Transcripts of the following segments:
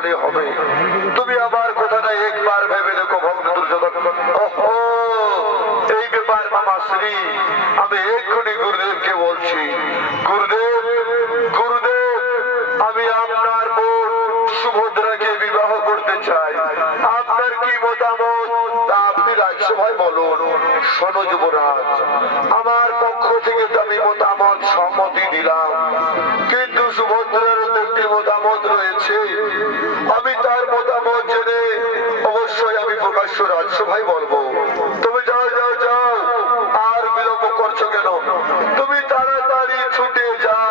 বলে হবে। তুমি আমার কথাটা একবার ভেবে দেখো ভগ্ন দুর্যোধন। ওহো, এই ব্যাপার মামা শ্রী, আমি এক্ষুনি গুরুদেবকে বলছি। গুরুদেব, গুরুদেব, আমি আপনার বোন সুভদ্রাকে বিবাহ করতে চাই। আপনার কি মতামত তা আপনি রাজসভায় বলুন। শোনো যুবরাজ, আমার পক্ষ থেকে তো আমি মতামত সম্মতি দিলাম, কিন্তু সুভদ্রার একটি মতামত রয়েছে। আমি তার মতামত জেনে অবশ্যই আমি প্রকাশ্য রাজসভায় বলবো। তুমি যাও যাও যাও, আর বিলম্ব করছো কেন? তুমি তাড়াতাড়ি ছুটে যাও।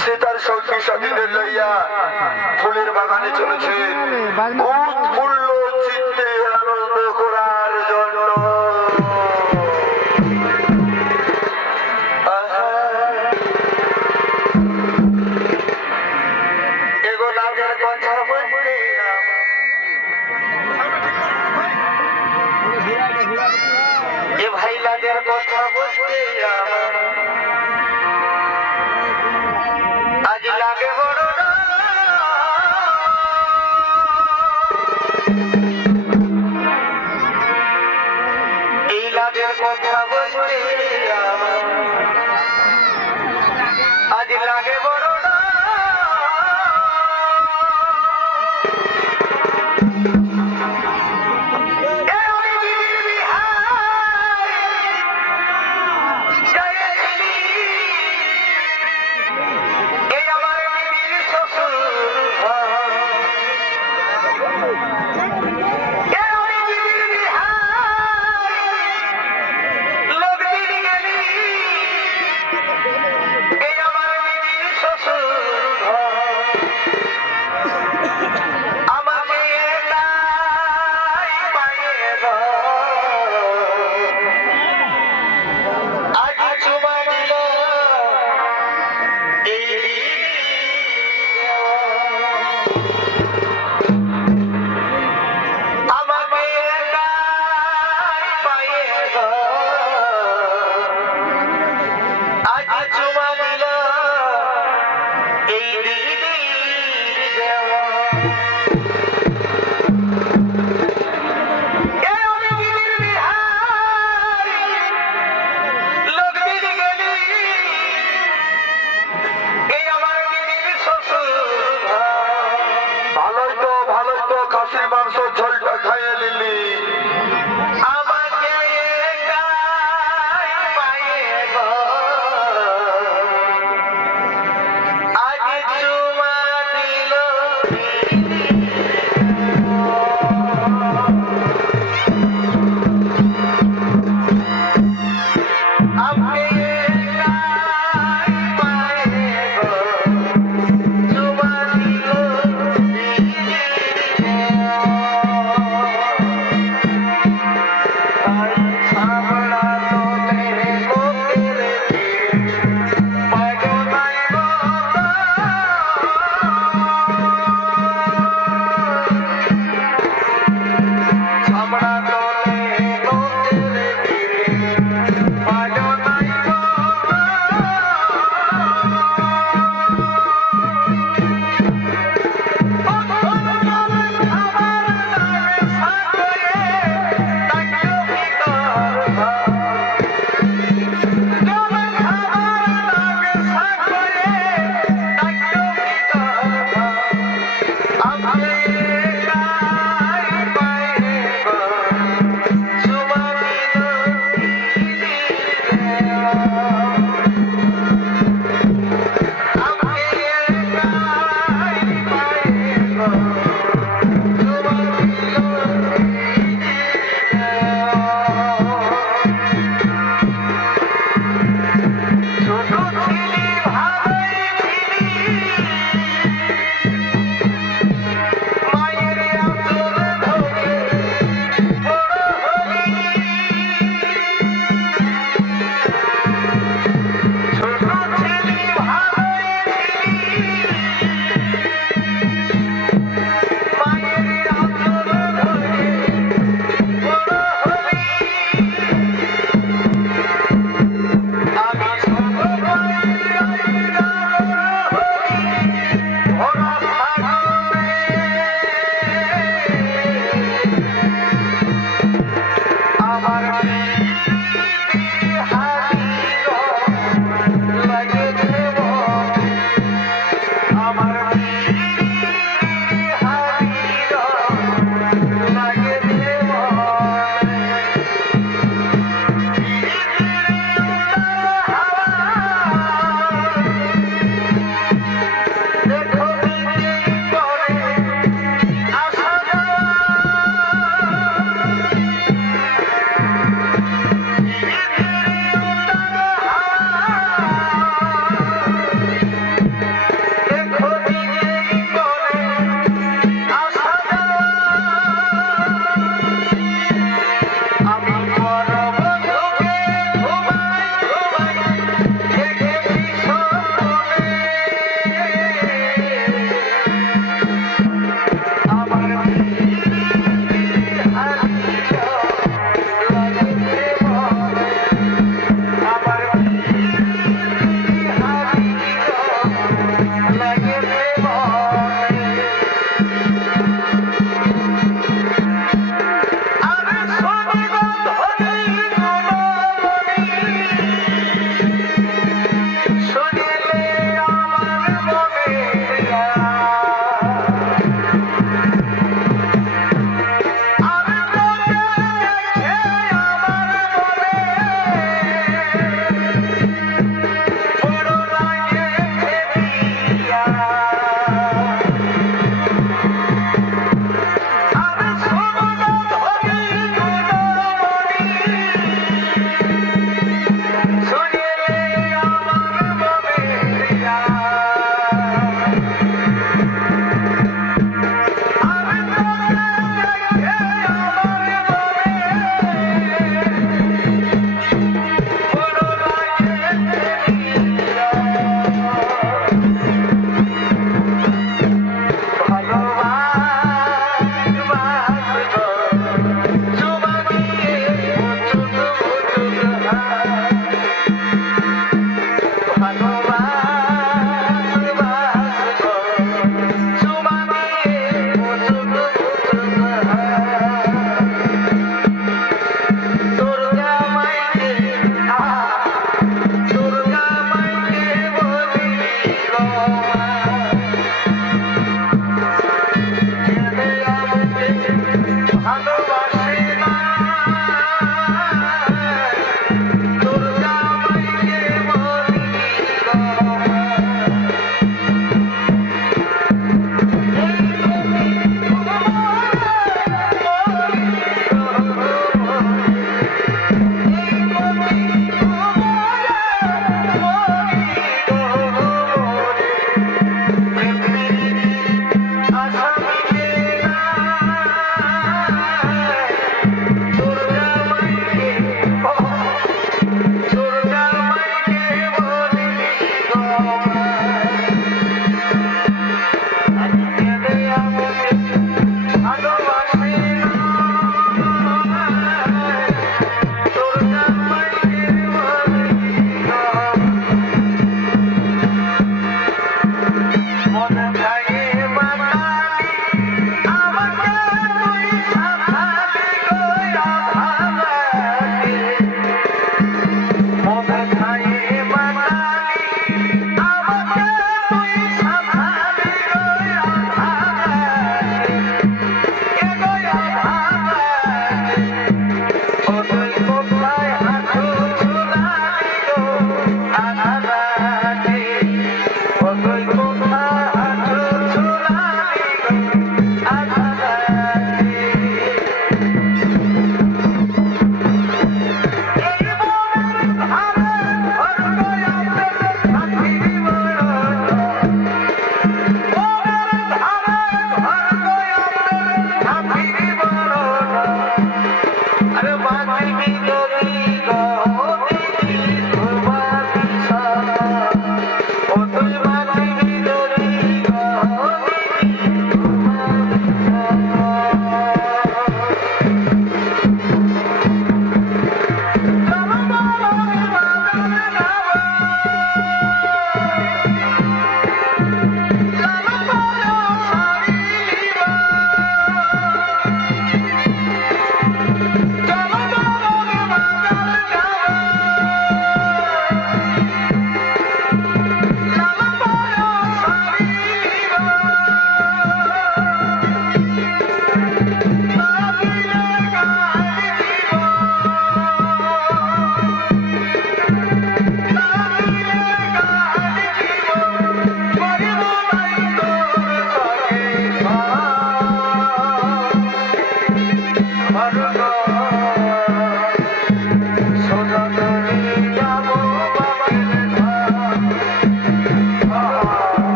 সে তার সঙ্গী সাথীদের লইয়া ফুলের বাগানে চলেছে উৎফুল্ল চিত্তে আনন্দ করার জন্য। এগোলামের কথা বলতে এ ভাইলাদের কথা বলতে আজ লাগে বড় এই লাভের কথা বলতে আজ লাগে বড় এই আমার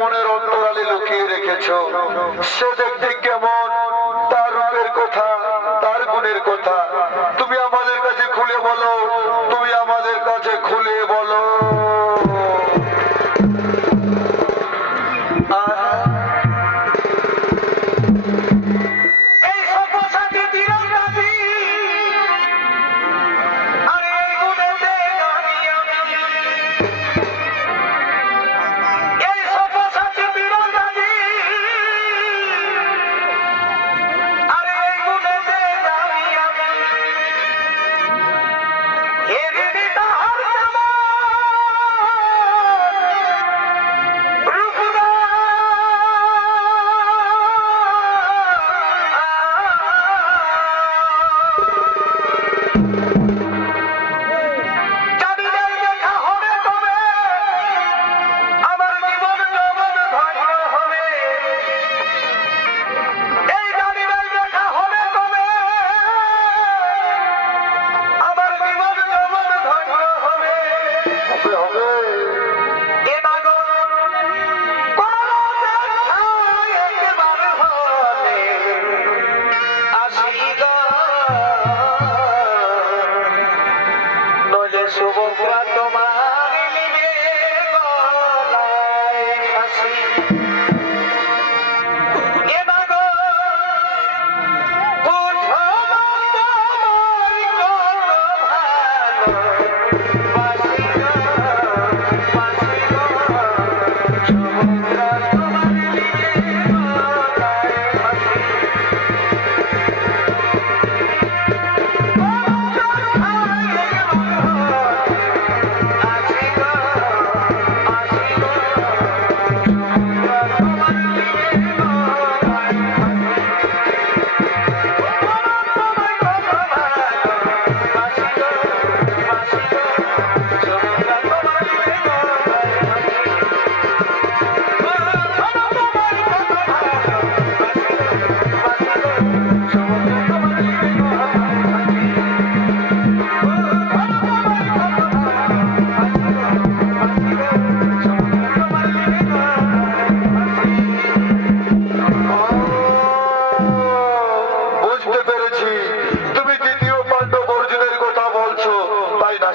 মনের অন্তরালে লুকিয়ে রেখেছো। সে দেখতে কেমন, তার রূপের কথা, তার গুণের কথা তুমি আমাদের কাছে খুলে বলো, তুমি আমাদের কাছে খুলে বলো।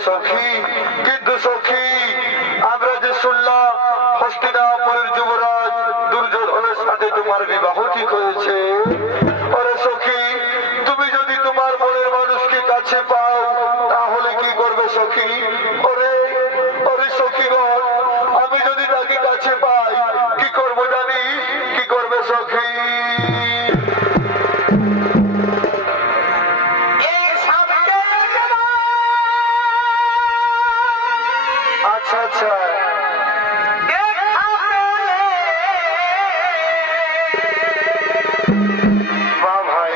সখী, কিন্তু সখী আমরা যে শুনলাম হস্তিনাপুরের যুবরাজ দুর্যোধনের সাথে তোমার বিবাহ ঠিক হয়েছে। ওরে সখী, তুমি যদি তোমার মনের মানুষকে কাছে পাও তাহলে কি করবে সখী? ওরে ওরে সখীগণ, আমি যদি তাকে কাছে পাই কি করবো জানিস? কি করবে সখী? আচ্ছা আচ্ছা, বাহ ভাই,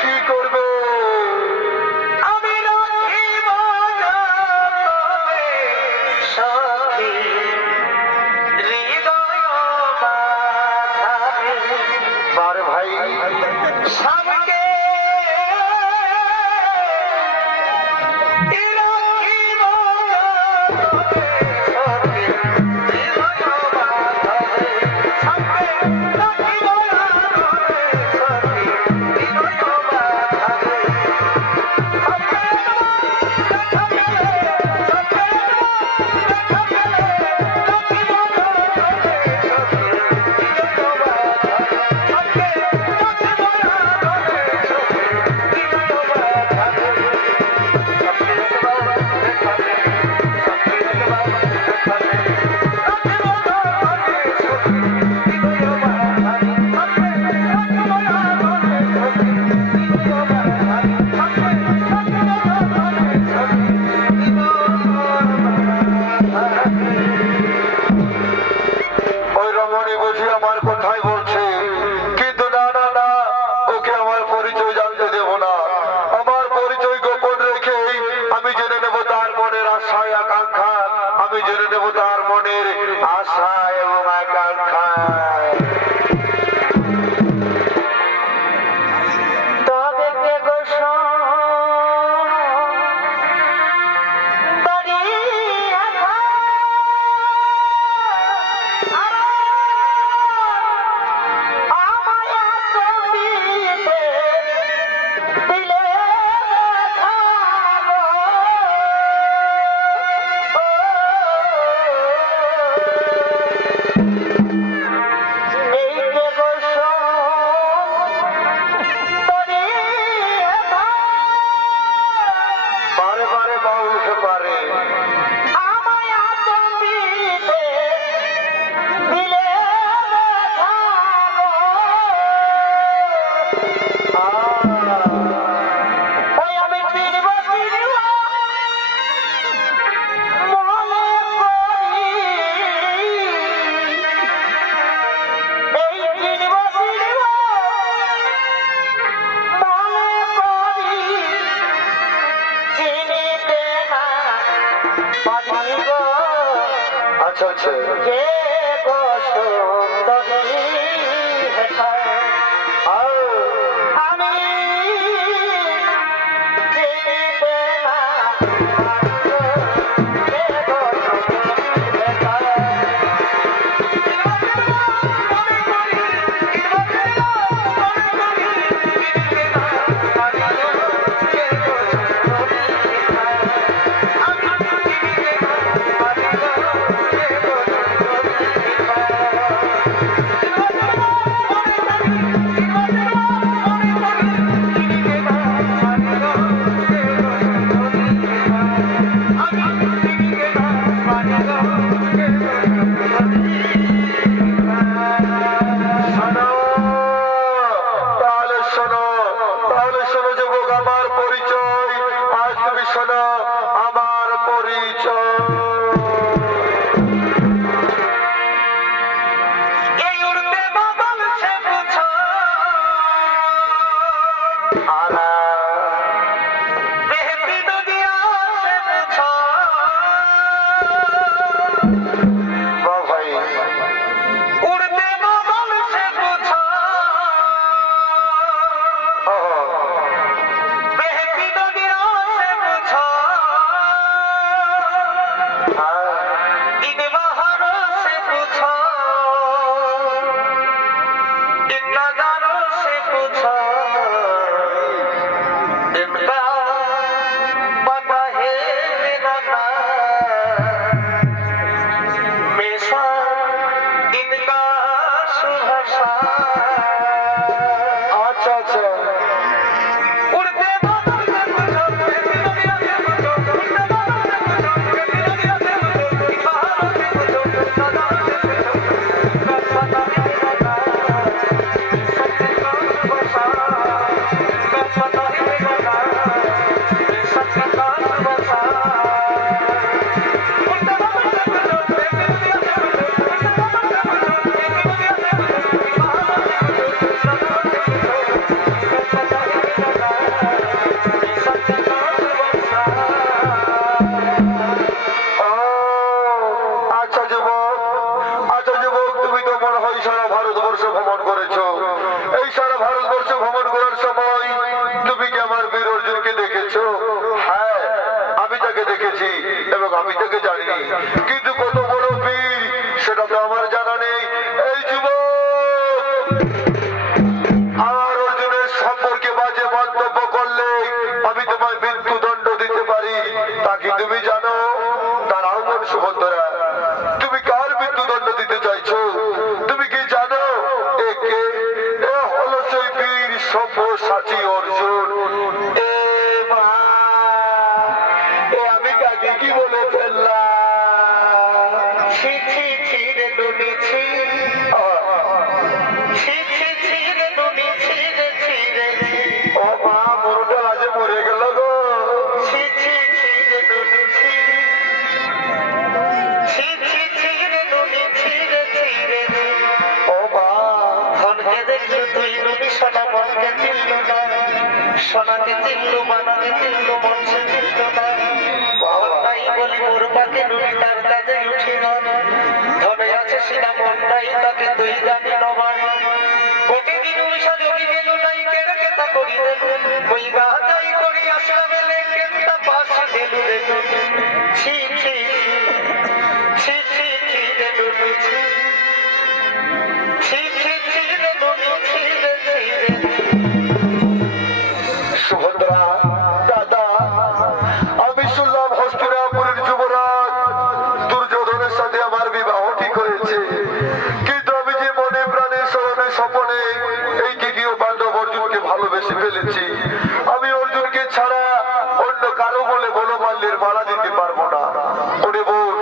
কি করবে? বারে ভাই, ওই আমি চিনব চিনব মনে করি এই চিনব চিনব মনে করি চিনিতে না পারি গো আচ্ছা আচ্ছা কে গো সুন্দরী হেথায় আমি চিনিতে না পারি গো কে গো সুন্দরী হেথায় শোনো, তাহলে শোনো, তাহলে শোনো যুবক আমার পরিচয়। আজ তুমি শোনো আমার পরিচয়। এই উড়তে বাদল সে পুছো আরা বেহতি দুনিয়া সে পুছো বাহ ভাই, উড়তে বাদল সে পুছো ওহ, বেহতি দুনিয়া সে পুছো इन बहारों से पूछो इन नजारों से पूछो इनका पता है मेरा नाम हमेशा इनका शुभ আচ্ছা আচ্ছা उड़ते बादल से पूछो बेहती दुनिया से पूछो उड़ते बादल से पूछो बेहती दुनिया से पूछो इन बहारों से पूछो इन नजारों से पूछो इनका पता है मेरा नाम सत्य का शुभ इनका पता है मेरा नाम सत्य का शुभ उड़ते बादल से पूछो बेहती दुनिया से पूछो उड़ते बादल से पूछो बेहती दुनिया से पूछो इन बहारों से पूछो इन नजारों से पूछो इनका पता है मेरा नाम सत्य का शुभ ও, আচ্ছা যুবক, আচ্ছা যুবক, তুমি তো মনে হয় সারা ভারতবর্ষ ভ্রমণ করেছো। এই সারা ভারতবর্ষ ভ্রমণ করার সময় তুমি কি আমার বীর অর্জুনকে দেখেছো? হ্যাঁ, আমি তাকে দেখেছি এবং আমি তাকে জানি, কিন্তু কত বড় বীর সেটা তো আমার জানা নেই। এই যুবক, আমার অর্জুনের সম্পর্কে বাজে মন্তব্য করলে আমি তোমায় মৃত্যুদণ্ড দিতে পারি, তা কি তুমি জানো? দাঁড়াও বোন সুভদ্রা, তুমি কার মৃত্যুদণ্ড দিতে চাইছো? তুমি কি জানো এ কে? এ হলো সেই বীর সব্যসাচী অর্জুন। এ মা, এ আমি কাকে কি বলে ফেললাম? ছি ছি ছি রে লুনি ছি ছি ছি ছি রে লুনি ছি রে ছি রে ছি ও মা, মরুটা আজে মরে গেল গো। ছি ছি ছি রে লুনি ছি ছি ছি ছি রে লুনি ছি রে ছি রে ছি ও মা, ধনকে দেখলু তুই লুনি সোনা মনকে চিনলু না সোনাকে চিনলু মানাকে চিনলু মনকে চিনলু না তাই বলি মোর পাকে লুনি তার কাজে উঠি না ধনে আছে সিনা মন নাই তাকে তুই জানি নবান প্রতিদিন উষা যোগী গেলু নাই কেড়ে কেতা করি দেলু ওই গা যাই করি আসা বেলে কেতা পাশে দেলু রে ছি ছি ছি ছি ছি রে লুনি ছি ছি ছি ছি রে লুনি ছি রে ছি রে সুভদ্রা, দাদা, আমি শুনলাম হস্তিনাপুরের যুবরাজ দুর্যোধনের সাথে আমার বিবাহ ঠিক হয়েছে, কিন্তু আমি যে মনে প্রাণে স্মরণে স্বপনে এই তৃতীয় পাণ্ডব অর্জুনকে ভালোবেসে ফেলেছি। আমি অর্জুনকে ছাড়া অন্য কারো বলে বনমাল্যের মালা দিতে পারবো না। ওরে বোন,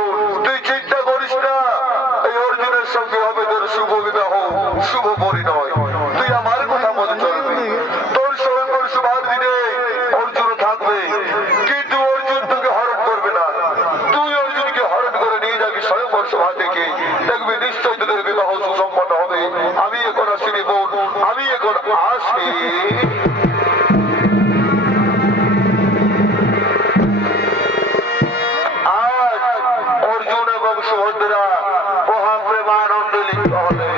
তুই চিন্তা করিস না, এই অর্জুনের সঙ্গে হবে তোর শুভ বিবাহ, শুভ পরিণয়। তুই আমার কথা মতো চলবি, তোর বোন আমি এখন আসি। আজ অর্জুন এবং সুভদ্রা মহা প্রেমানন্দে লিপ্ত হলেন।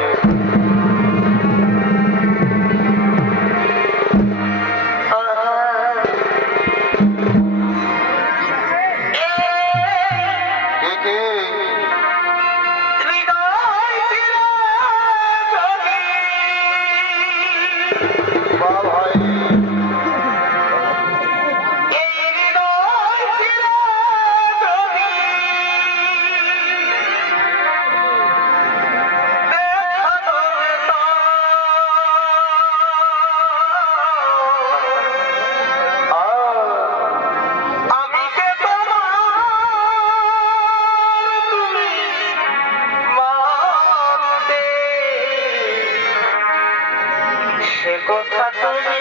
কথা তুমি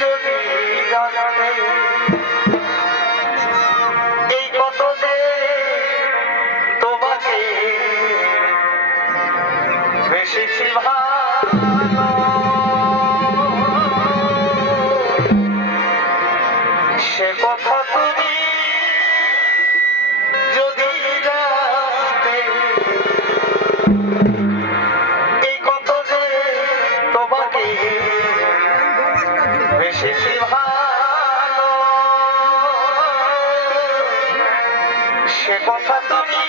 যদি জানতে, এই কত যে তোমাকে বেশিছি ভালো, সে কথা তুমি যদি জানতে, এই কত যে তোমাকে বেশিছি ভালো, সে কথা তুমি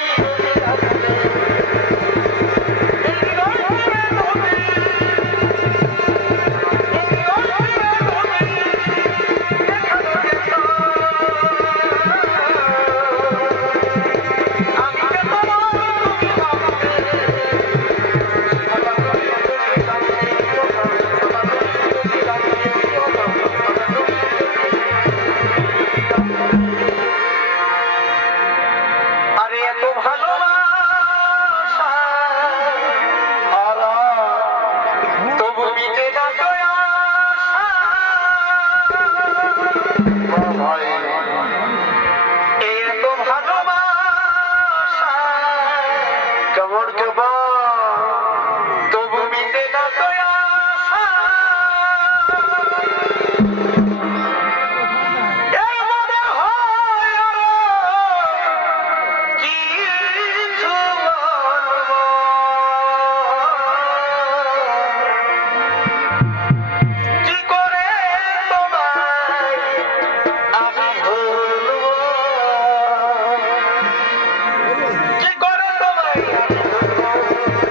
কেমন কেমন তবু মিটে না দয়া, এই মনে হয় আরো কিছু বলবো, কি করে তোমায় আমি ভুলবো, কি করে তোমায় আমি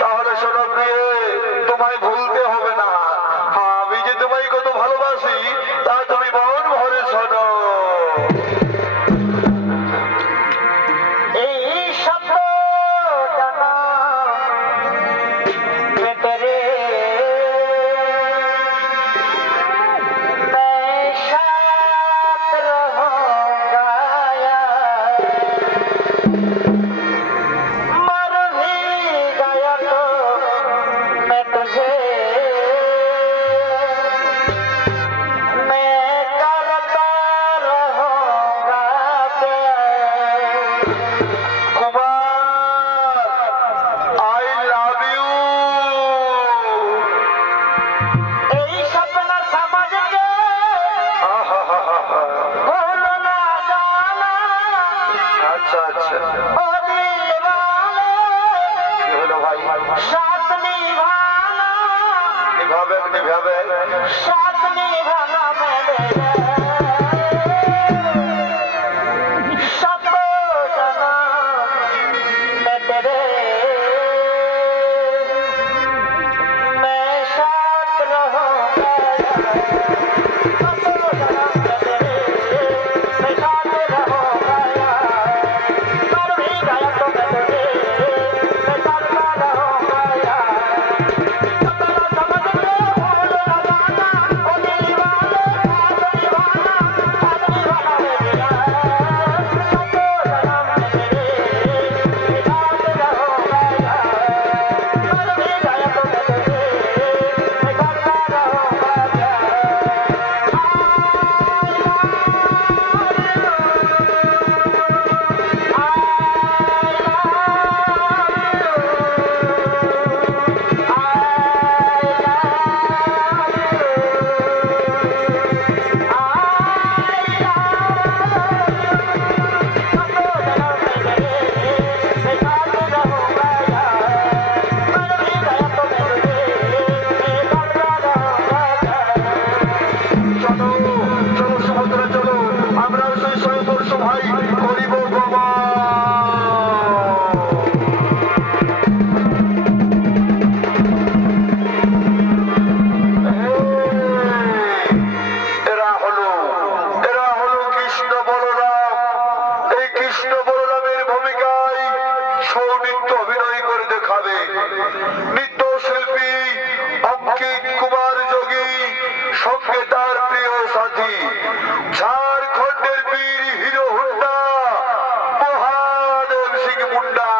তাহলে শোনো প্রিয়ে, তোমায় ভুলতে হবে না। আমি যে তোমায় কত ভালোবাসি তা তুমি মন ভরে শোনো। এই শব্দ জানা ভেতরে मैं साथ रहूंगा, मर भी गया तो मैं तुझे मैं करता रहूंगा प्यार। Kumar, I love you। এই সপনা সমাজকে ভুলো না জানা, আচ্ছা আচ্ছা, ও দিলওয়ালে কি হলো ভাই? সাথ নিভানা, নিভাবে নিভাবে সাথ নিভানা মেরে সব জানা मैं तेरे मैं साथ रहूंगा, सब जाना मैं तेरे मैं साथ रहूंगा, मर भी गया কৃষ্ণ বলরামের ভূমিকায় সৌনৃত্য অভিনয় করে দেখাবে নৃত্য শিল্পী অঙ্কিত কুমার যোগী, সঙ্গে তার প্রিয় সাথী ঝাড়খণ্ডের বীর হিরো হুন্ডা মহাদেব সিং মুন্ডা।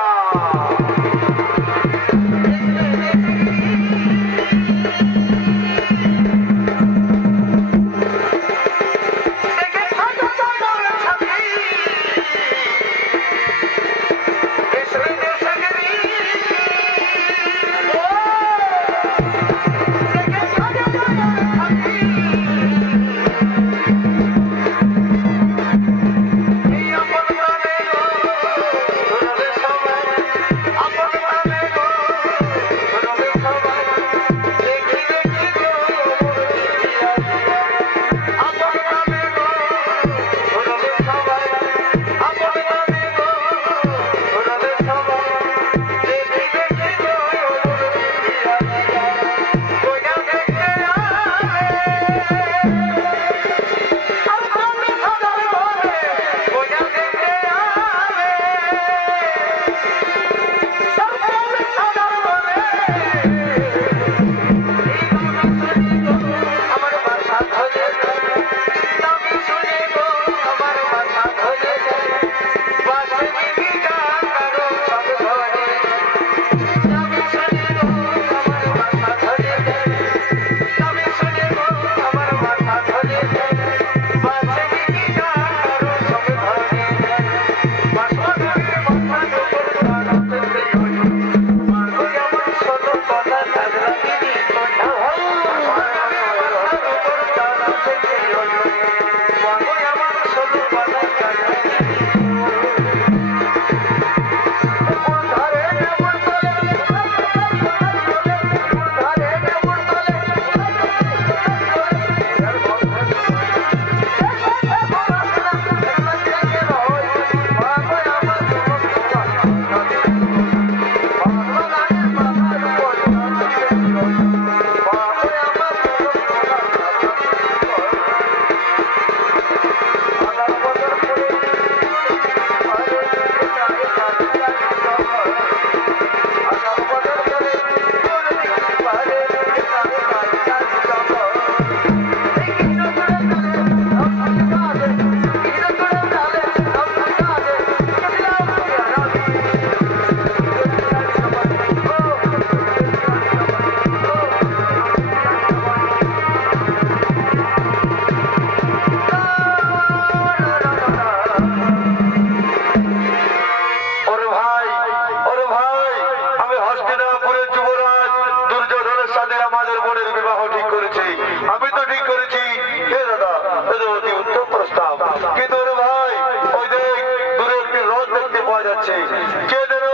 কে যেন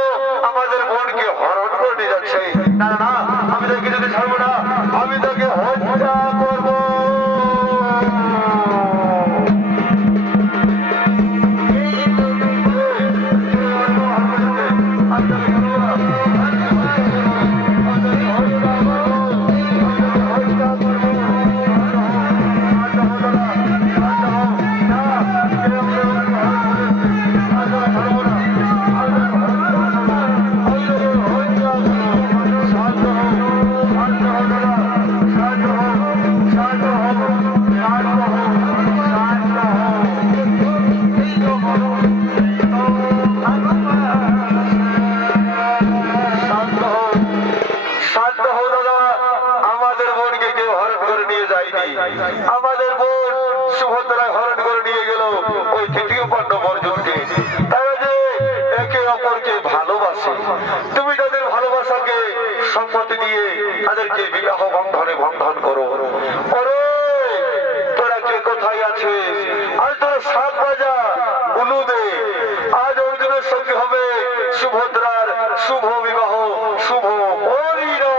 আমাদের বোনকে হরণ করে নিয়ে যাচ্ছে। না না, আমি তাকে যদি ছাড়বো না, আমি তাকে হত্যা করবো। আমাদের বোন সুভদ্রা হরণ করে নিয়ে গেল ওই তৃতীয় পাণ্ডব অর্জুনকে। তারা যে একে অপরকে ভালোবাসে, তুমি তাদের ভালোবাসাকে সম্মতি দিয়ে তাদেরকে বিবাহ বন্ধন করো। ওরে তোরা কে কোথায় আছিস? আজ তোরা 7 বাজা উলু দে। আজ অর্জুনের সঙ্গে হবে সুভদ্রার শুভ বিবাহ, শুভ পরিণয়।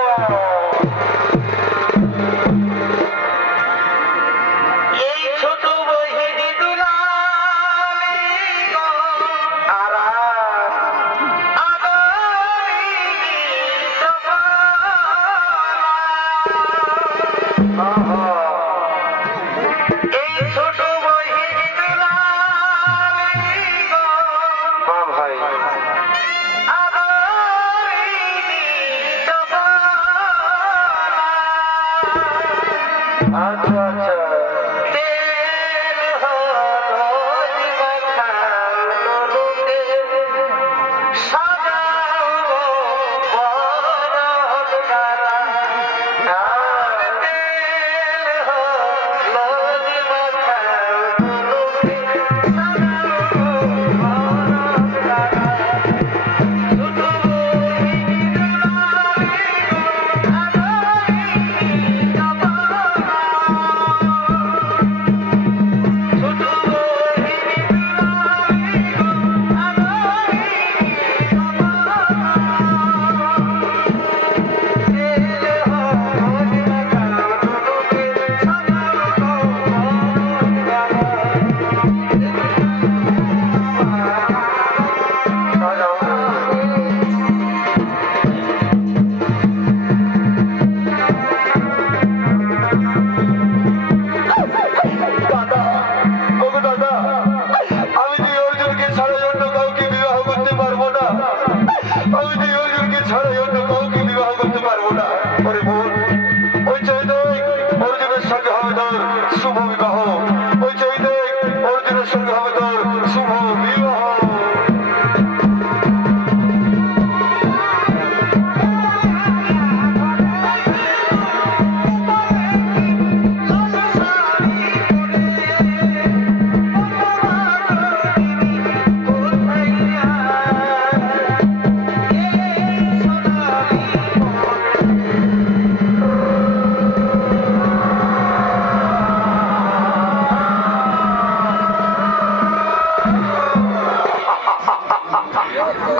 ছোট বহিনী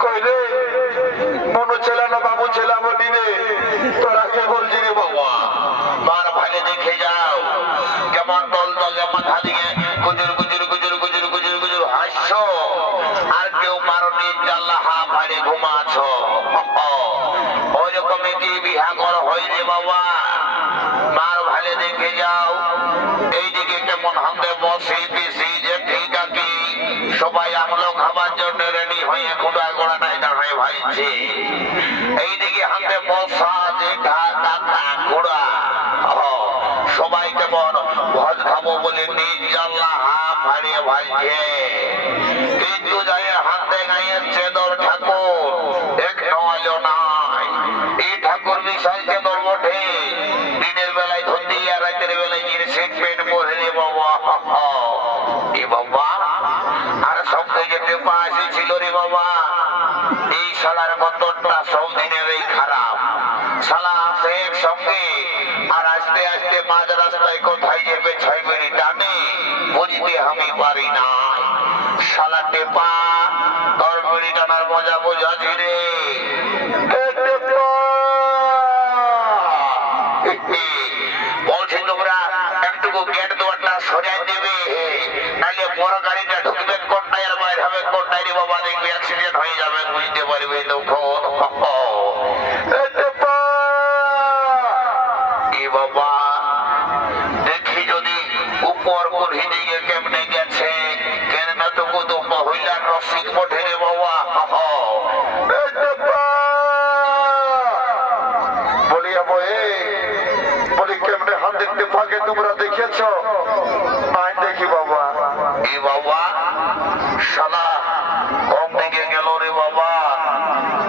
কইলে মনো ছেলে না বাবু ছেলে বলি রে তোরা কে বলছি রে বাবা মার ভালে দেখে যাও কেমন দল দল মাথা দিয়ে গুজুর গুজুর গুজুর গুজুর গুজুর গুজুর হাসছো আর কেউ মারনি জাল্লা হা ভারে ঘুমাছ ওইরকমই কি বিহা কর হয় রে বাবা মার ভালে দেখে যাও এইদিকে কেমন হামদে বসে পিসি যে ঠিক আছে সবাই আমলো খাবার জন্য রেডি হয়ে খুঁড়া গোড়া নাই দাঁড়ায় ভাইছে এইদিকে হাতে বসা জেঠা কাকা ঘোড়া সবাই কেমন ভোজ খাবো বলে নিজ জানলা হাফ হারিয়ে ভাইছে কিন্তু যাই হাতে গায়ে চেদর ঠাকুর এক নয় নাই এই ঠাকুর বিশাল চেদর বটে দিনের বেলায় ধুতি আর রাতের বেলায় জিন্সের প্যান্ট পরে রে বাবা এ বাবা আর সঙ্গে যেতে পা এসেছিল রে বাবা এই শালার মতনটা সব দিনের এই খারাপ শালা আসে একসঙ্গে আর আস্তে আস্তে মাঝ রাস্তায় কোথায় যাবে 6 মিনিট টানে বুঝতে আমি পারি না শালা টেপা তোর মিনিট টানার মজা বোঝাছি রে বলছি তোমরা একটুকু গেট দোয়ারটা সরিয়ে দেবে নাহলে বড় গাড়িটা ঢুকবে কোনটাই আর বাইরে হবে কোনটাই রে বাবা দেখবে অ্যাক্সিডেন্ট হয়ে যাবে বুঝতে পারবে তখন এ বাবা দেখি যদি উপর মুড়ি দিকে কেমনে গেছে কেন না তো কত মহিলার রসিক মোটে রে বাবা বলিয়া বয়ে বলি কেমনে হাতের টেপাকে তোমরা দেখেছ নাই দেখি বাবা এ বাবা শালা কম দিকে গেল রে বাবা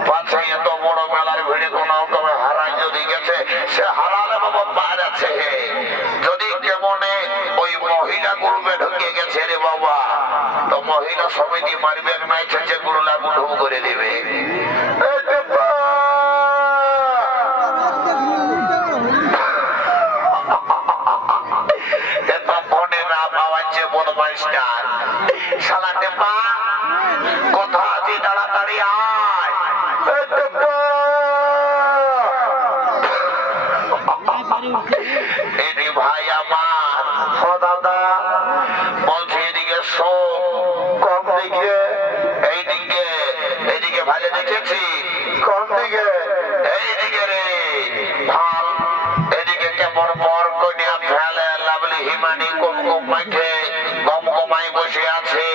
পাছে এত বড় মেলার ভিড়ে কোনো তবে হারাই যদি গেছে সে হারালে বাবা পার আছে যদি কেমনে ওই মহিলা গ্রুপে ঢুকে গেছে রে বাবা তো মহিলা সমিতি মারবে নাই ছেঁচে গুলো লাগু ঢুক করে দেবে ফোনে না পাওয়াচ্ছে বদমাইস্টার শালা টেপা কথা আছে তাড়াতাড়ি আয় এদি ভাই আমার ও দাদা বলছি এদিকে শোন কম দিকে এইদিকে এইদিকে ভালো দেখেছি কম দিকে এইদিকে রে ভাল এদিকে কেমন বর কন্যা ফেলে লাভলি হিমানি কুমকুম মাঠে গম গমাই বসে আছে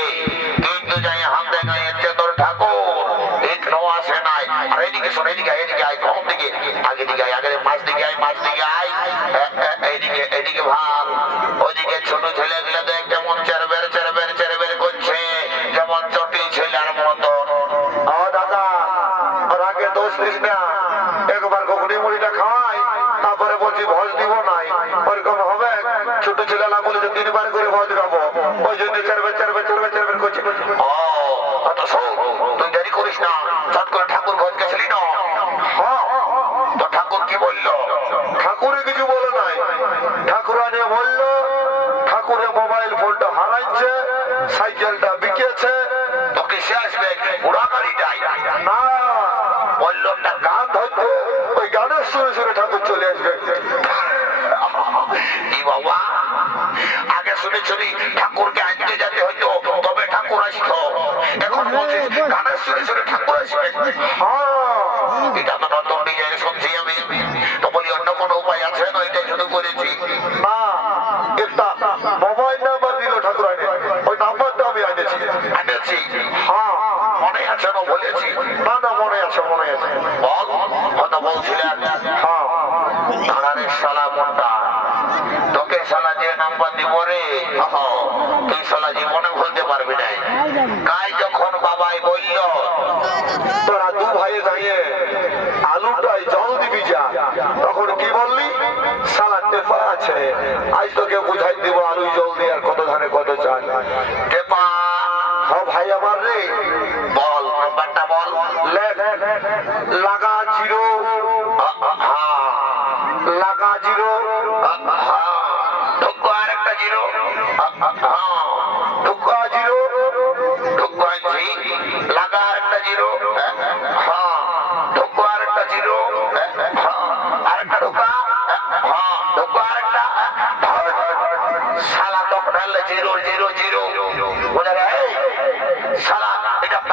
কিন্তু যাই হাতে গায়ে চেতর ঠাকুর এখনো আসে নাই আর এদিকে শোন এদিকে আয় কম দিকে আগে দিকে আয় আগে মাছ দিকে আয় এইদিকে এদিকে ভাল ওইদিকে ছোট ছেলেগুলো দেখ কেমন চেরবের করছে যেমন চটি ছেলের মতন ও দাদা ওর আগে দোষ দিস না একবার ঘুগনি মুড়িটা খাওয়াই তারপরে বলছি ভোজ দিব নাই ওরকম হবে ছোট ছেলেরা বলেছে 3 বার করে ভোজ খাবো ওই জন্য চেরবের করছে ও অত শোন তুই দেরি করিস না চট করে ঠাকুর ভোজ গেছিলি না হ্যাঁ তো ঠাকুর কি বললো ঠাকুরে কিছু বলে নাই ঠাকুরানি বললো ঠাকুরের মোবাইল ফোনটা হারাইছে সাইকেলটা বিকেছে তোকে সে আসবে উড়া গাড়ি যায় না বললো না গান ধরতে ওই গানের সুরে ঠাকুর চলে আসবে কি বাবা আগে শুনেছিলি ঠাকুরকে আনতে যেতে হইতো তবে ঠাকুর আসতো এখন বলছিস গানের সুরে ঠাকুর আসবে হ্যাঁ এটা তো নতুন ডিজাইন শুনছি আমি তো বলি অন্য কোনো উপায় আছে না এটাই শুধু করেছি না একটা মোবাইল নাম্বার দিল ঠাকুরানি ওই নাম্বারটা আমি আনেছি হ্যাঁ মনে আছে না বলেছি না মনে আছে বল কত বলছিলেন হ্যাঁ দাঁড়ারে শালা মোটা তোকে শালা যে নাম্বার দিব রে তুই শালা জীবনে ভুলতে পারবি না কাই যখন বাবাই বলল তোরা দু ভাইয়ে দাঁড়িয়ে আলুটাই জল দিবি যা তখন কি বললি সালাদ টেপা আছে আজ তোকে বুঝাই দিব আলু জল দিয়ে আর কত ধানে কত চাল টেপা হ্যাঁ ভাই আমার রে বল নাম্বারটা বল লাগা জিরো লাগা জিরো ঢুকো আর একটা জিরো ঢুকা জিরো ঢুকো আনছি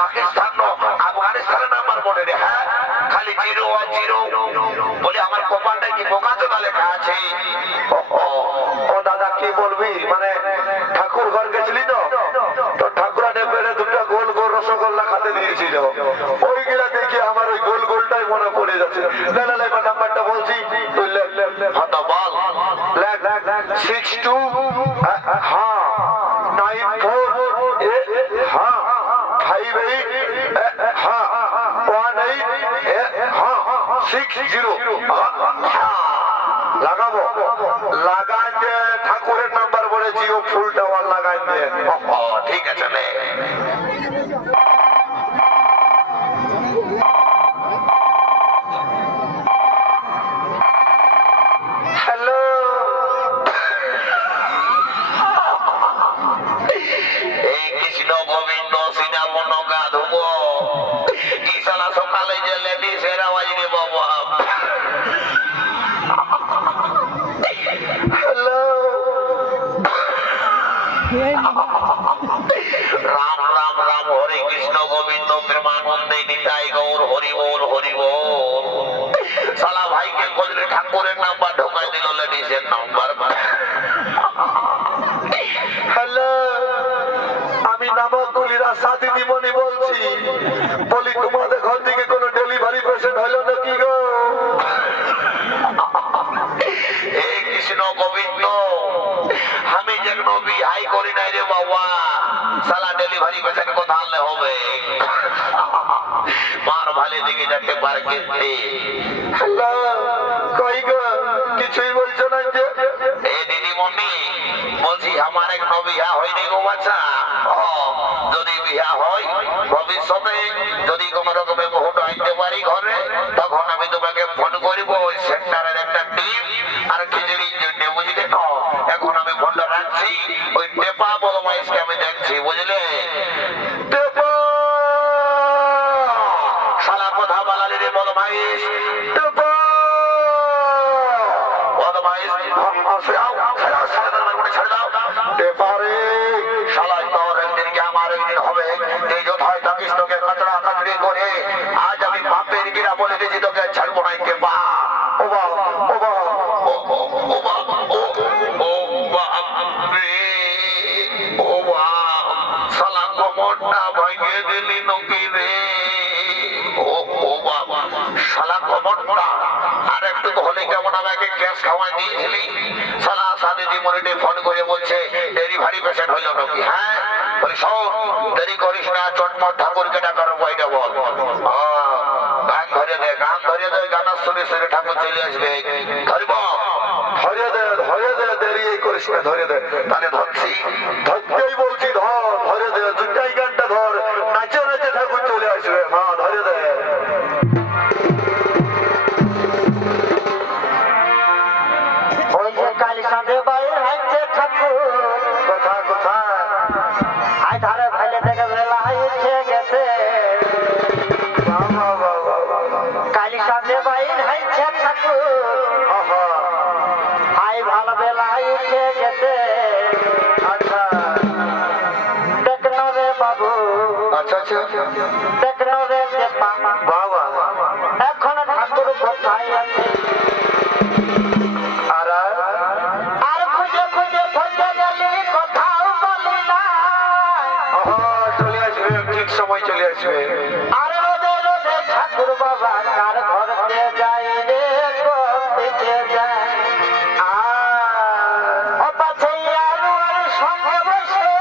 পাকিস্তান আফগানিস্তানের নাম্বার বলে রে হ্যাঁ খালি 010 বলে আমার কপালটা কি বোকাচোদা লেখা আছে ও দাদা কি বলবি মানে ঠাকুর ঘর গেছিলি তো তো ঠাকুরানে পেড়ে দুটো গোল গোল রসগোল্লা খাতে দিয়েছিল ওইগুলা দেখে আমার ওই গোল গোলটাই মনে পড়ে যাচ্ছে লে এবার নাম্বারটা বলছি তুই লে হ্যাঁ তো বল লেখ 62 হ্যাঁ 94 হ্যাঁ 58 হ্যাঁ 18 হ্যাঁ 60 লাগাবো লাগান যে ঠাকুরের নাম্বার বলে জিও ফুল টাওয়ার লাগাই দিয়ে ও ঠিক আছে নে হ্যালো এই কৃষ্ণ গোবিন্দ সিনামন গাধব ইশালা সকালে যে লেডিসের আওয়াজ রে বাবা হ্যালো রাম রাম রাম হরে কৃষ্ণ গোবিন্দ প্রেমানন্দে নিতাই গৌর হরি বল হরি বল শালা ভাইকে খুঁজলে ঠাকুরের নাম্বার ঢোকাই দিল লেডিসের নাম্বার হ্যালো আমি নামকুলিরা সাথী দিমনি বলছি বলি তোমাদের ঘর থেকে কোনো ডেলিভারি পেশেন্ট হলো নাকি গো এই কৃষ্ণ গোবিন্দ আমি যেন বিহাই করি নাই রে বাবা শালা ডেলিভারি পেশেন্ট কোথা আনলে হবে মার ভালে দিকে যেতে পারে কিন্তু হ্যালো কই গো কিছুই বলছো না যে এ দিদিমণি বলছি আমার এখনো বিয়া হয়নি গো বাচ্চা যদি বিয়া হয় ভবিষ্যতে যদি কোন রকমের ভোট আনতে পারি ঘরে তখন আমি তোমাকে ফোন করব ওই সেন্টারের একটা টিম আর খিচুড়ির জন্য বুঝলে না এখন আমি ফোনটা রাখছি ওই টেপা বদমাইশকে আমি দেখছি বুঝলে টেপা শালা কথা বলালি রে বদমাইশ টেপা বদমাইশ ছেড়ে দাও টেপারে শালা তোর একদিন কি আমার একদিন হবে এই যোদ্ধায় থাকিস তোকে কাচড়া কাচড়ি করে আজ আমি বাপের গিরা বলে দিয়েছি তোকে ছাড়বো নাই কে বা ও বাবা ও বাবা ও বাবা ও বাপ রে ও বাপ শালা কোমরটা ভাঙিয়ে দিলি নকি রে ও বাবা শালা কোমরটা আর একটু হলে কেমন আমাকে গ্যাস খাওয়াই দিয়েছিলি শালা সাথে দিমনিতে ফোন করে বলছে ডেলিভারি পেশেন্ট হইল নাকি হ্যাঁ বলি শোন দেরি করিস না চটমট ঠাকুরকে ডাকার উপায়টা বল গান ধরে দে গানার সুরে সুরে ঠাকুর চলে আসবে ধরব ধরে দে দেরি করিস না ধরে দে তাহলে ধরছি ধরতেই বলছি ধরে দে দুটাই গানটা ধর নাচে নাচে ঠাকুর চলে আসবে হ্যাঁ ধরে দে ওই যে কালী সাথে বাইরে হাঁটছে ঠাকুর কোথায় আই ধারে ফেলে দেখে বেলা উঠে গেছে কালী সাথে বাইরে হাঁটছে ঠাকুর আই ভালো বেলা উঠে গেছে আচ্ছা দেখলো রে বাবু আচ্ছা দেখলো রে যে পামা বাবা এখন ঠাকুর কোথায় আছে আর আর খুঁজে খুঁজে খুঁজে গেলি কোথাও বলি না চলে আসবে ঠিক সময় চলে আসবে আর রোদে রোদে ঠাকুর বাবা কার ঘরতে যাই রে কোথিতে যায় ও পাছে আলু আর সঙ্গে বসে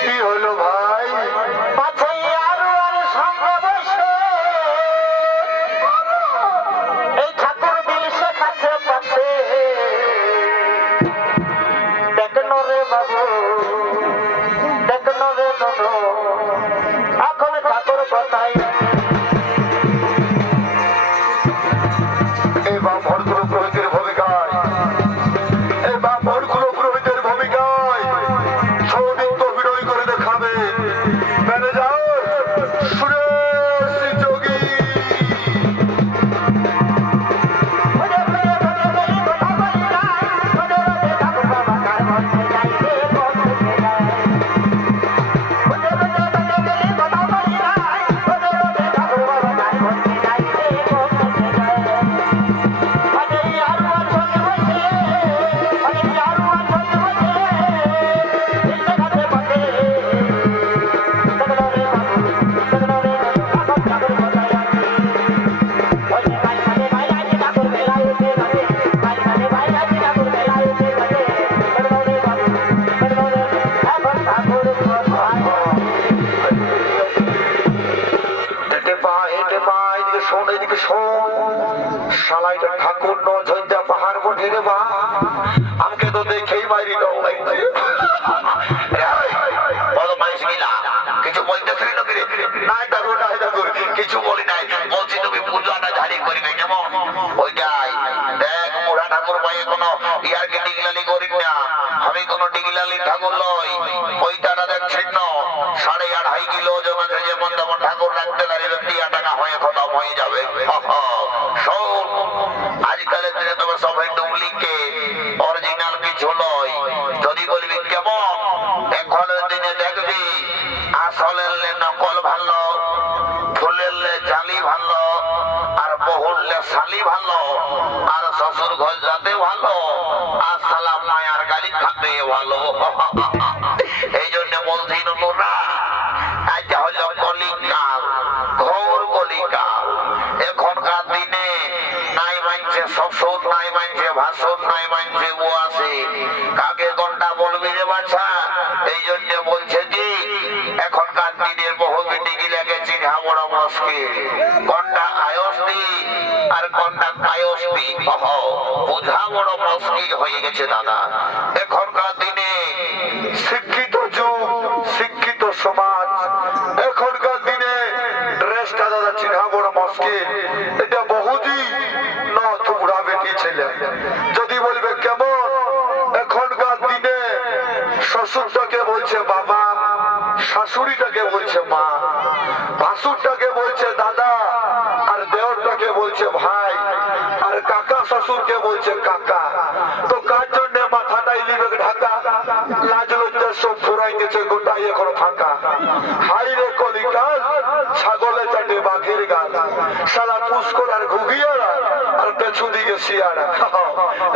কি হলো ভাই পাছে আলু আর সঙ্গে বসে এই ঠাকুর দিল শেখাচ্ছে পাচ্ছে দেখলো রে বাবু দেখলো রে ননু এখন ঠাকুর কোথায় এই ব্রাহ্মণগুলো পুরোহিতের ভূমিকায় সৌদিত্য অভিনয় করে দেখাবে ম্যানেজার সুরেশ যোগী ঠাকুর শালাইটা ঠাকুর ন ঝঞ্ঝা পাহাড় বটে রে বা, আমাকে তো দেখেই মারি ডর লাগছে। বদমাইশ মিলা, কিছু বলতেছিলি নাকি রে? নাই ঠাকুর, নাই ঠাকুর। কিছু বলি নাই, বলছি তুমি পুজোটা ঝাড়ি করবে কেমন? ওইটাই দেখ, মুড়া ঠাকুর ভাই কোনো ইয়ারকে ডিগলালি করি না, আমি কোনো ডিগলালি ঠাকুর লই। ওইটাটা দেখছেন না, 2.5 কিলো ওজন আছে, যেমন তেমন ঠাকুর রাখতে পারবে, 2 টাকা হয়ে খতম হয়ে যাবে। শোন, আজকালের দিনে তোমার সবাই ডুপ্লিকেট, অরিজিনাল কিছু লয়। যদি বলবি কেমন, এখনের দিনে দেখবি আসলের নকল ভালো, ফুলের জালি ভালো, আর বহুলে শালি ভালো, আর শ্বশুর ঘর যাতে ভালো, আর সালাম মায়ার গাড়ি খাতে ভালো। এই জন্য বলছি না, এটা হলো কলিকাল, ঘোর কলিকাল। এখনকার দিনে নাই মানছে শ্বশুর, নাই মানছে ভাসুর, নাই মানছে বুয়াছে, কাকে কোনটা বলবি রে বাছা? এই জন্য বলছে যে এখনকার দিনের বহু বেটি গিলাকে চিন্হা বড় মুশকিল, কোনটা আয়স্তি আর কোনটা কায়স্তি বোঝা বড় মুশকিল হয়ে গেছে দাদা। এখনকার দিনে শিক্ষিত যুগ, শিক্ষিত সমাজ, এখনকার দিনে ড্রেসটা দাদা চিনা বড় মুশকিল। এটা বহুদিন ন টুকরা বেটি ছেলে। যদি বলবে কেমন, এখনকার দিনে শ্বশুরটাকে বলছে বাবা, শাশুড়িটাকে বলছে মা, ভাসুরটাকে বলছে দাদা, আর দেওরটাকে বলছে ভাই, আর কাকা শ্বশুরকে বলছে কাকা। তো কার জন্য মাথাটাই লিবে ঢাকা, লাজ লজ্জা সব ফুরাই গেছে, গোটাই এখন ফাঁকা। হাই রে কলিকাল, ছাগলে চাটে বাঘের গাল, সালা পুষ্কর আর ঘুগিয়ারা, আর পেছু দিকে শিয়ারা।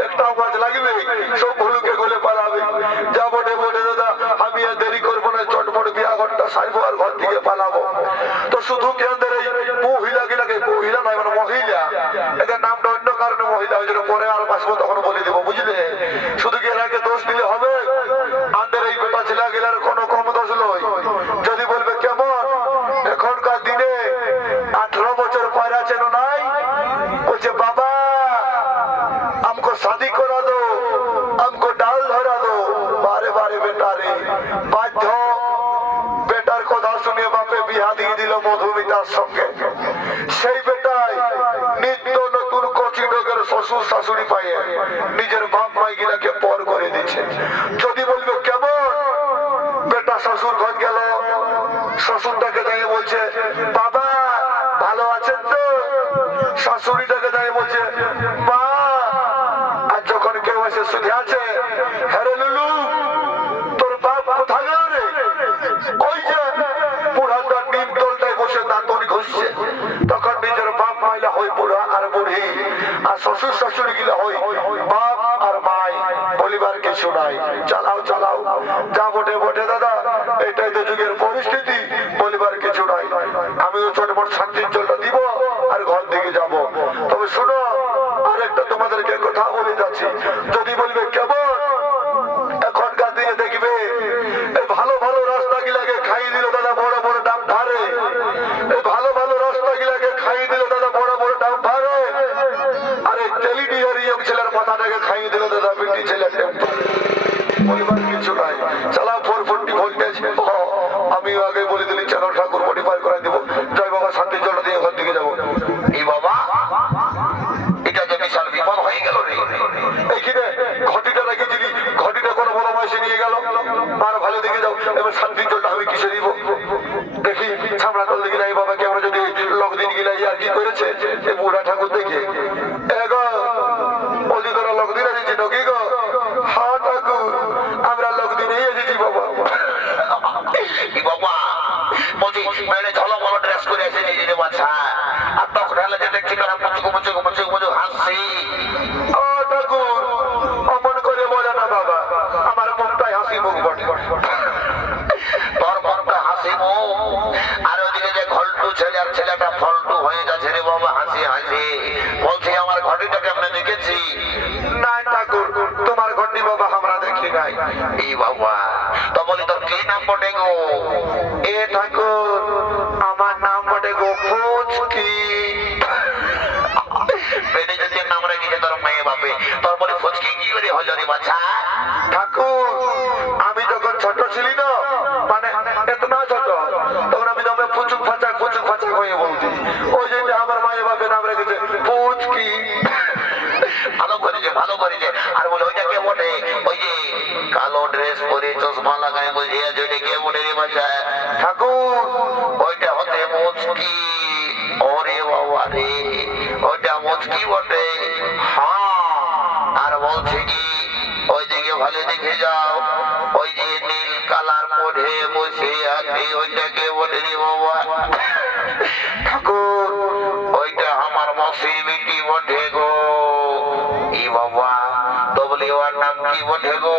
একটা আওয়াজ লাগবে, সব ভুলুকে গলে পালাবে। যা বটে বটে দাদা, আমি আর দেরি করবো না, চটপট বিয়া ঘরটা সাইবো আর ঘর থেকে পালাবো। তো শুধু কেন্দ্রের এই মহিলা গিলাকে, মহিলা নয় মানে মহিলা, এদের নামটা অন্য কারণে মহিলা হয়েছিল, পরে আর বাঁচবো তখন বলে দেবো, বুঝলে? শুধু কি এরাকে দোষ দিলে হবে? আমাদের এই বেটা ছেলে গেলার কোনো কম দোষ নয়। যদি বলবে কেমন, এখনকার দিনে 18 বছর পয়রা চেন নাই, বলছে বাবা আমকো শাদি করা দো, আমকো ডাল ধরা দো। বারে বারে বেটা রে, বাধ্য বেটার কথা শুনে বাপে বিহা দিয়ে দিল মধুমিতার সঙ্গে। সেই বেটাই নিত্য নতুন কচি ডোগের শ্বশুর শাশুড়ি পাইয়ে নিজের বাপ মাই গিলাকে পর করে দিচ্ছে। যদি বলবে কেমন, বেটা শ্বশুর ঘর গেল, শ্বশুরটাকে দাঁড়িয়ে বলছে বাবা ভালো আছেন তো, শাশুড়িটাকে দাঁড়িয়ে বলছে মা। আর যখন কেউ এসে শুধু আছে, হ্যাঁ রে লুলু, তোর বাপ কোথায় গেল রে? ওই যে বুড়াটা নিম তলটায় বসে দাঁতনি ঘষছে। তখন নিজের বাপ মাইলা হয় বুড়া আর বুড়ি, আর শ্বশুর শাশুড়ি গিলা হয় বাপ আর মাই, বলিবার কিছু নাই। চালাও চালাও, যা বটে বটে দাদা, এটাই তো যুগের পরিস্থিতি, বলিবার কিছু নাই। আমিও চটপট শান্তির জন্য দিব আর ঘর দিকে যাব। তবে শোনো, আরেকটা তোমাদেরকে কথা বলে যাচ্ছি। যদি বলবে কেমন, এখনকার দিনে দেখবে এই ভালো ভালো রাস্তা গিলাকে খাইয়ে দিল দাদা বড় বড় দাম ধারে, এই ভালো ভালো রাস্তা গিলাকে খাইয়ে দিল দাদা বড় বড় দাম ধারে, আর এই টেলিডিয়ার ইয়ং ছেলের মাথাটাকে খাইয়ে দিল দাদা বেটি ছেলের টেম্পো। বলিবার কিছু নাই, চালা 440 ভোল্টেজ। আমিও আগে বলে দিলি চ্যানেল ঠাকুর মডিফাই করে দিব। জয় বাবা, শান্তির জন্য দিয়ে ঘর দিকে যাবো। এই বাবা, এটা তো বিশাল বিপদ হয়ে গেল রে। এইখানে ঘটিটা রেখেছিলি, ঘটিটা কোনো বড় বয়সে নিয়ে গেল। আর ভালো দিকে যাও, এবার শান্তির জন্য আমি কিসে দিব? দেখি ছামড়া তল দিকে যাই বাবা, কেমন যদি লোক দিন গিলাই আর কি করেছে এই বুড়া ঠাকুর দেখে। এগো বলছি তোরা লোক দিন এসেছি নাকি গো? হ্যাঁ ঠাকুর, আমরা লোক দিনেই এসেছি বাবা। এই বাবা বলছি মেলে ঝলক বড় ড্রেস করে এসে নিজে রে বাচ্চা, আর তখন হলে যে দেখছি তারা মুচুকু মুচুকু মুচুকু মুচুকু হাসছি। ও ঠাকুর, অমন করে বলে না বাবা, আমার মুখটাই হাসি মুখ বটে। তোর মনটা হাসি মুখ, আর ওদিকে যে ঘল্টু ছেলে আর ছেলেটা ফল্টু হয়ে যাচ্ছে রে বাবা হাসি হাসি। বলছি আমার ঘটিটা কেমনে দেখেছি? না ঠাকুর, তোমার ঘটি বাবা আমরা দেখি নাই। এই বাবা, তো বলি তোর কি নাম বটে গো? এ ঠাকুর, আমার নাম বটে গো পুচকি। পেটে যদি বাপে তোর বলে ফুচকি কি করে হলো রে বাছা ঠাকুর আমি যখন ছোট ছিলি না মানে এত না ছোট তখন আমি নামে ফুচুক ফাচাক হয়ে বলছি ওই জন্য আমার মায়ের বাপের নাম রেখেছে ফুচকি। ভালো করেছে আর বলে ওইটা কে বটে ওই যে কালো ড্রেস পরে চশমা লাগাই বলছি ওইটা কে বটে রে বাছা ঠাকুর ওইটা হতে মুচকি ওরে বাবা রে ওইটা মুচকি বটে হ্যাঁ আর বলছে কি ওইদিকে ভালো দেখে যাও ওই যে নীল কালার পরে বসে আছে ওইটাকে বলে রে বাবা ঠাকুর ওইটা আমার মসির বেটি বটে গো ই বাবা তো বলি ওর নাম কি বটে গো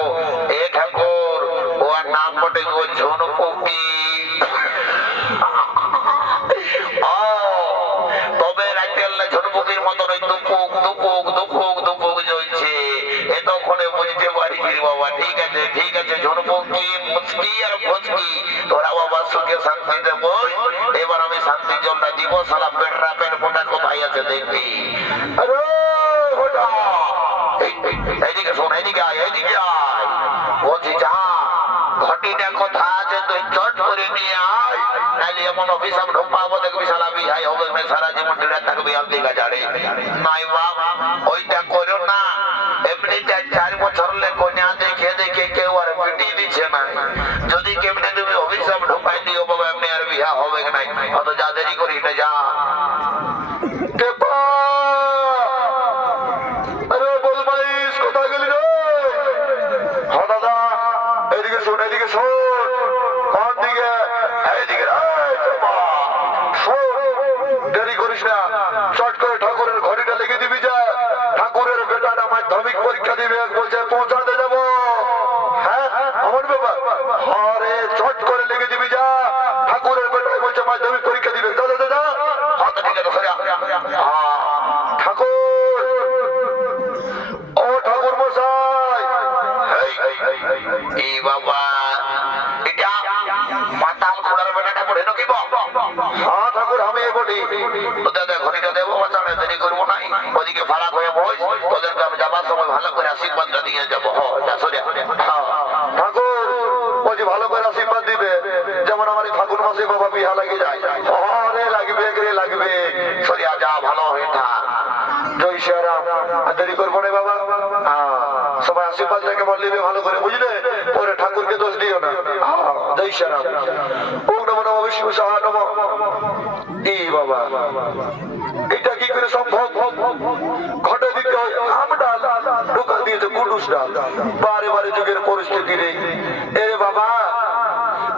এ ঠাকুর ওর নাম বটে গো ঝুনপুকি তবে রাইতেল ঝুনপুকির মতন ওই দুপুক জ্বলছে এতক্ষণে বুঝতে পারি বাবা ঠিক আছে ঝুনপুকি মুচকি আর ফুচকি তোরা বাবা সুখে শান্তিতে বল এবার আমি শান্তির জন্য দিব সালা পেটরা পেট ফোটা কোথায় আছে দেখবি আরে ওটা এইদিকে শোন এইদিকে আয় বলছি যা ঘটিটা কথা আছে তুই চট করে নিয়ে আয় নাইলে এমন অফিসাম ঢোকাবো দেখবি সালা বিহাই হবে না সারা জীবন টিরা থাকবি আলতি গাজারে নাই বাপ ওইটা করো না এমনি 4 বছর লে কন্যা দেখে কেউ আর পিটি দিচ্ছে না যদি কেমনে তুমি অফিসাম ঢোকাই দিও বাবা এমনি আর বিহা হবে নাই অত যা দেরি করি না যা টেপা আরে বলবাইস কোথায় গেলি রে হ্যাঁ দাদা এদিকে শোন কোন দিকে এইদিকে শোন দেরি করিস না চট করে ঠাকুরের ঘড়িটা লেগে দিবি যা ঠাকুরের বেটাটা মাধ্যমিক পরীক্ষা দিবে বলছে পৌঁছাতে যাবো হ্যাঁ আমার ব্যাপার আরে চট করে লেগে দিবি যা ঠাকুরের বেটায় বলছে মাধ্যমিক পরীক্ষা দিবে যা ঠাকুর ও ঠাকুর মশাই এই বাবা এটা মাতাল খোড়ার বেটাটা পড়ে নাকি হ্যাঁ ঠাকুর আমি বলি তোদের ঘড়িটা দেবো বাঁচানো দেরি করবো নাই ওদিকে ভাড়া করে বস তোদেরকে আমি যাবার সময় ভালো করে আশীর্বাদটা দিয়ে যাবো ঠাকুর বলছি ভালো করে আশীর্বাদ দিবে যেমন আমার এই ফাগুন মাসে বাবা বিহা লাগে যায় আরে লাগবে সরিয়া যা ভালো হয়ে থাক জয় শ্রীরাম আর দেরি করবো না বাবা সবাই আশীর্বাদ রেখে বললিবে ভালো করে বুঝলে পরে ঠাকুরকে দোষ দিও না জয় শ্রীরাম ওম নমো নমঃ বিষ্ণু সাহা নমঃ এই বাবা এটা কি করে সম্ভব ঘটে দিতে হয় আম ডাল ঢোকা দিয়েছে কুটুস ডাল বারে যুগের পরিস্থিতি নেই এ বাবা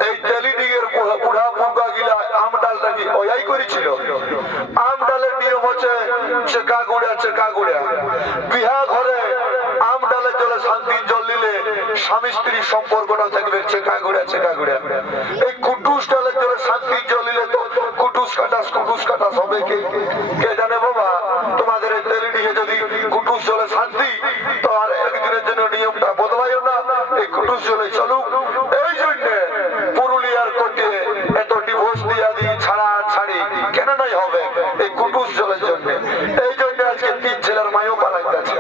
এই তেলিডিগের বুড়া মুগা গিলা আম ডালটা কি ওই করেছিল আম ডালের নিয়ম হচ্ছে চেকা গুড়া বিহা ঘরে আম ডালের জলে শান্তির জল নিলে স্বামী স্ত্রীর সম্পর্কটা থাকবে চেকা গুড়া এই কুটুস ডালের জলে শান্তির জল নিলে তো কুটুস কাটাস হবে কে জানে বাবা তোমাদের এই তেলিডিগে যদি কুটুস জলে শান্তি তো আর একদিনের জন্য নিয়মটা বদলাইও না এই কুটুস জলে চলুক এই জন্য পুরুলিয়ার কোর্টে এত ডিভোর্স দিয়া দিয়ে ছাড়ি কেন নাই হবে এই কুটুস জলের জন্য এই জন্য আজকে 3 ছেলের মায়ও পালাই গেছে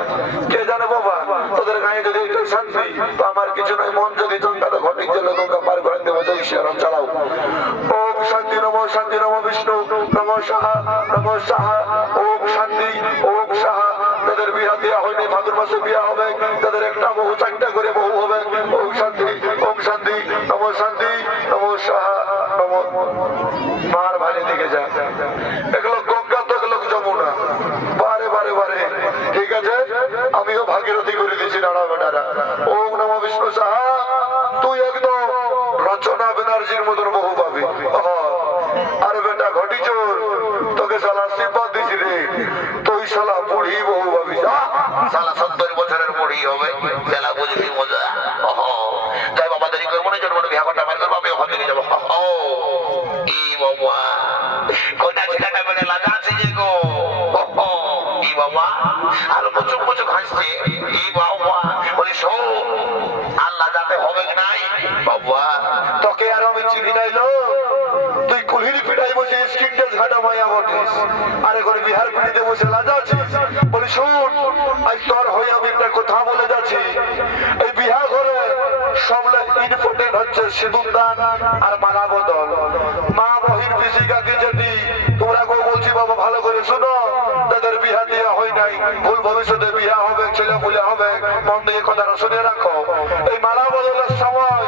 কে জানে বাবা তোদের গায়ে যদি একটু শান্তি তো আমার কিছু নয় মন যদি চলতা তো ঘটির জলে নৌকা পার করে দেবো জয় শ্রীরাম চালাও ওম শান্তি নমঃ বিষ্ণু নমঃ সাহা ওম শান্তি ওম সাহা তাদের বিয়া দেওয়া হয়নি ফাগুন মাসে বিয়া হবে তাদের একটা বহু 4টা করে বহু হবে ওম শান্তি নমঃ সাহা নমঃ মার ভাই দিকে যা এগুলো গঙ্গা তো এগুলো যমুনা বারে ঠিক আছে আমিও ভাগীরথী করে দিচ্ছি দাঁড়া বেটারা ওম নমঃ বিষ্ণু সাহা তুই একদম রচনা ব্যানার্জির মতন বহু পাবি আরে বেটা ঘটি চোর তোকে শালা আশীর্বাদ দিছি রে তুই শালা বুড়ি বহু পাবি সালা 70 বছরের বুড়ি হবে বেলা বুঝবি মজা তাই বাবা দেরি করবো না জন্ম বিয়া করতে পারবে বাবা ওখান থেকে যাবো ই বাবা কোনটা ছেলেটা বেড়ে লাগা আছে যে গো ই বাবা আর মুচুক হাসছে ই বাবা বলি শোন আল্লাহ যাতে হবে নাই বাবা তোকে আর আমি চিনি নাইলো তুই কুলহির পিঠাই বসিস স্কিনটা ঝাঁটা মাইয়া বটিস আরে করে বিহার পিটিতে বসে লাজাচ্ছিস বলি শুন আজ তোর হয়ে আমি একটা কথা বলে যাচ্ছি এই বিহা ঘরে সব ইম্পর্টেন্ট হচ্ছে সিঁদুর দান আর মালা বদল মা বহির পিসি কাকি জেঠি তোমরা কেউ বলছি বাবা ভালো করে শুনো তাদের বিহা দেওয়া হয় নাই ভুল ভবিষ্যতে বিহা হবে ছেলে পুলে হবে মন দিয়ে কথাটা শুনে রাখো এই মালা বদলের সময়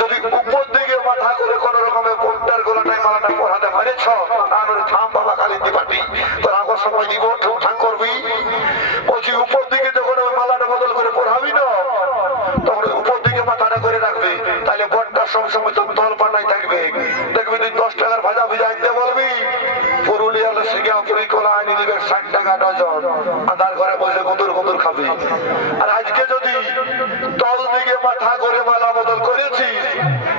যদি উপর দিকে মাথা করে কোন রকমের বোনটার গোলাটাই মালাটা পড়াতে পারেছ আর থাম বাবা কালী দিপাটি তোর আগর সময় দিব ঠুকঠাক করবি বলছি উপর দিকে যখন ওই মালাটা বদল করে পড়াবি না তখন উপর দিকে মাথাটা করে রাখবি তাহলে বটটার সবসময় তোর দল পাটাই থাকবে দেখবি তুই 10 টাকার ভাজা ভিজা আনতে বলবি পুরুলিয়ার সিঙ্গাপুরি কলা আনি দিবে 60 টাকা ডজন আধার ঘরে বসে কুতুর কুতুর খাবি আর আজকে যদি দল দিকে মাথা করে মালা বদল করেছিস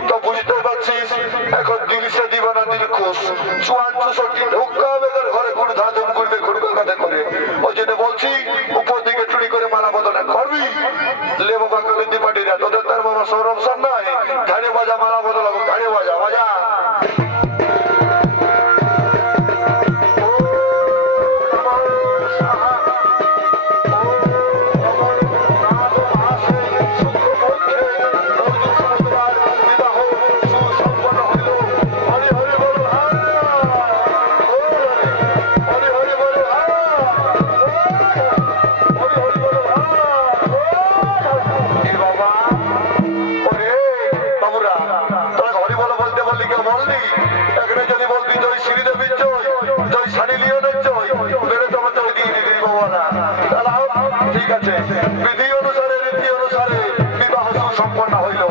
তো বুঝতে পারছিস এখন দিলিশে দিব না দিল খুশ 54 ঢুকা বেগের ঘরে ঘুরে ধাতুম করবে ঘুরবে কথা করে ওই জন্য বলছি উপর দিকে চুরি করে মালা বদলটা করবি লে বাবা কালিন্দি পাটিরা তোদের তার বাবা সৌরভ সান নয় ধারে বাজা মালা বদল ধারে বাজা বাজা ঠিক আছে বিধি অনুসারে রীতি অনুসারে বিবাহ সম্পন্ন হইল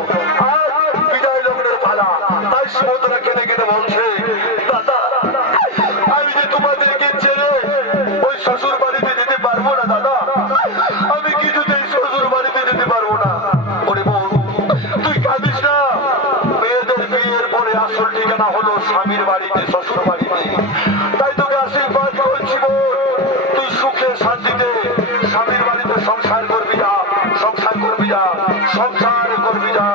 আর বিদায় লগ্নের পালা তাই সমুদ্র কেঁদে কেঁদে বলছে দাদা আমি যে তোমাদেরকে ছেড়ে ওই শ্বশুর বাড়িতে যেতে পারবো না দাদা আমি কিছুতেই শ্বশুর বাড়িতে যেতে পারবো না ওরে বোন তুই কাঁদিস না মেয়েদের বিয়ের পরে আসল ঠিকানা হলো স্বামীর বাড়িতে শ্বশুর বাড়িতে তাই তোকে আশীর্বাদ করছি বোন তুই সুখে শান্তিতে স্বামীর বাড়িতে সংসার করবি যা সংসার করবি যা সংসার করবি যা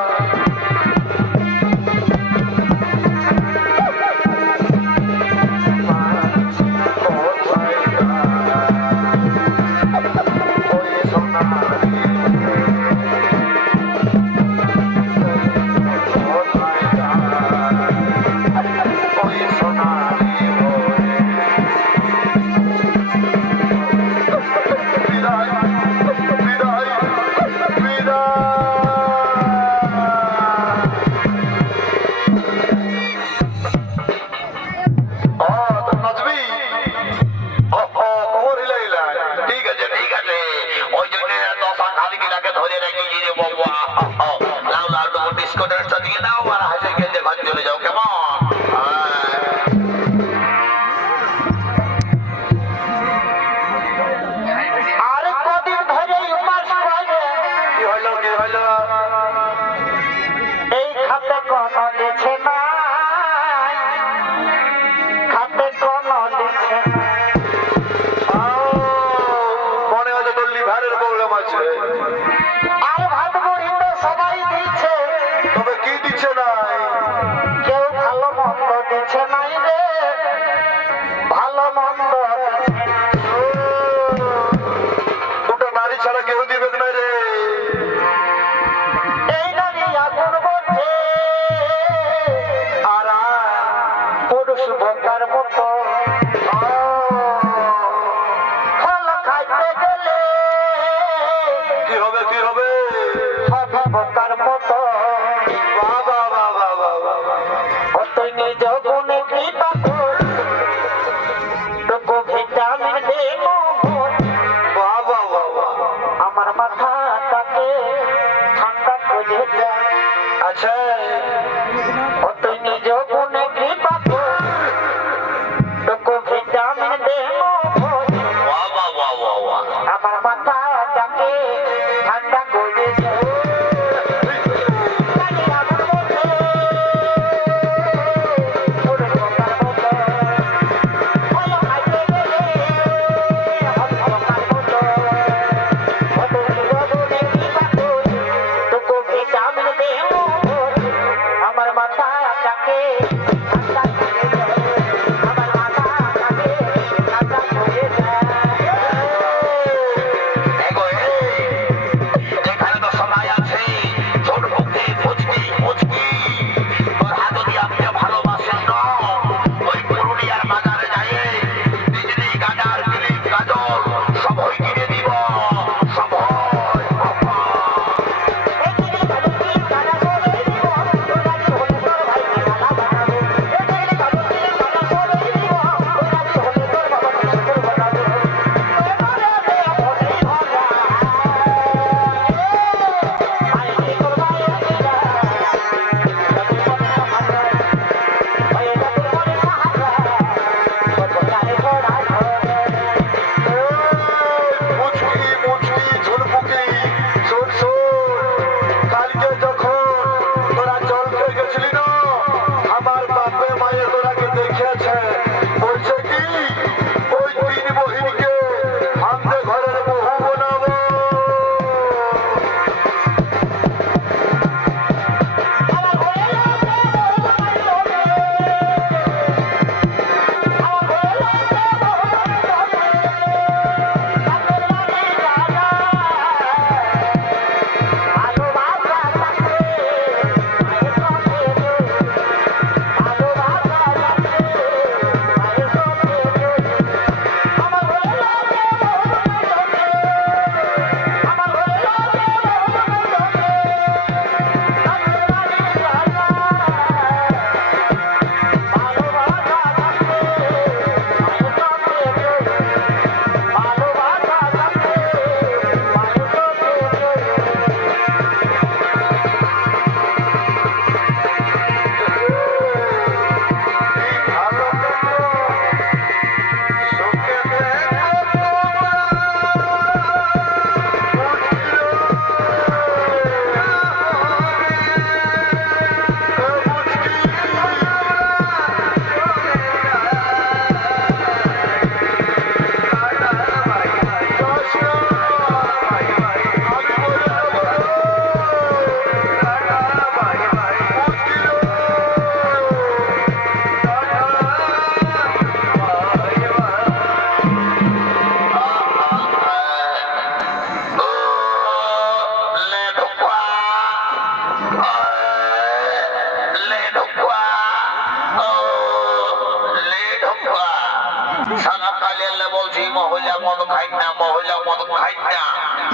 কালিয়ালে বলছি মহিলা মদ খাই না, মহিলা মদ খাই না।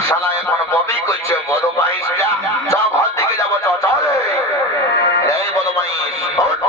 শালা এখন বমি করছে বড় মাইসটা। সব ঘর থেকে যাবো, চলে এই বড় মাইস ওঠ।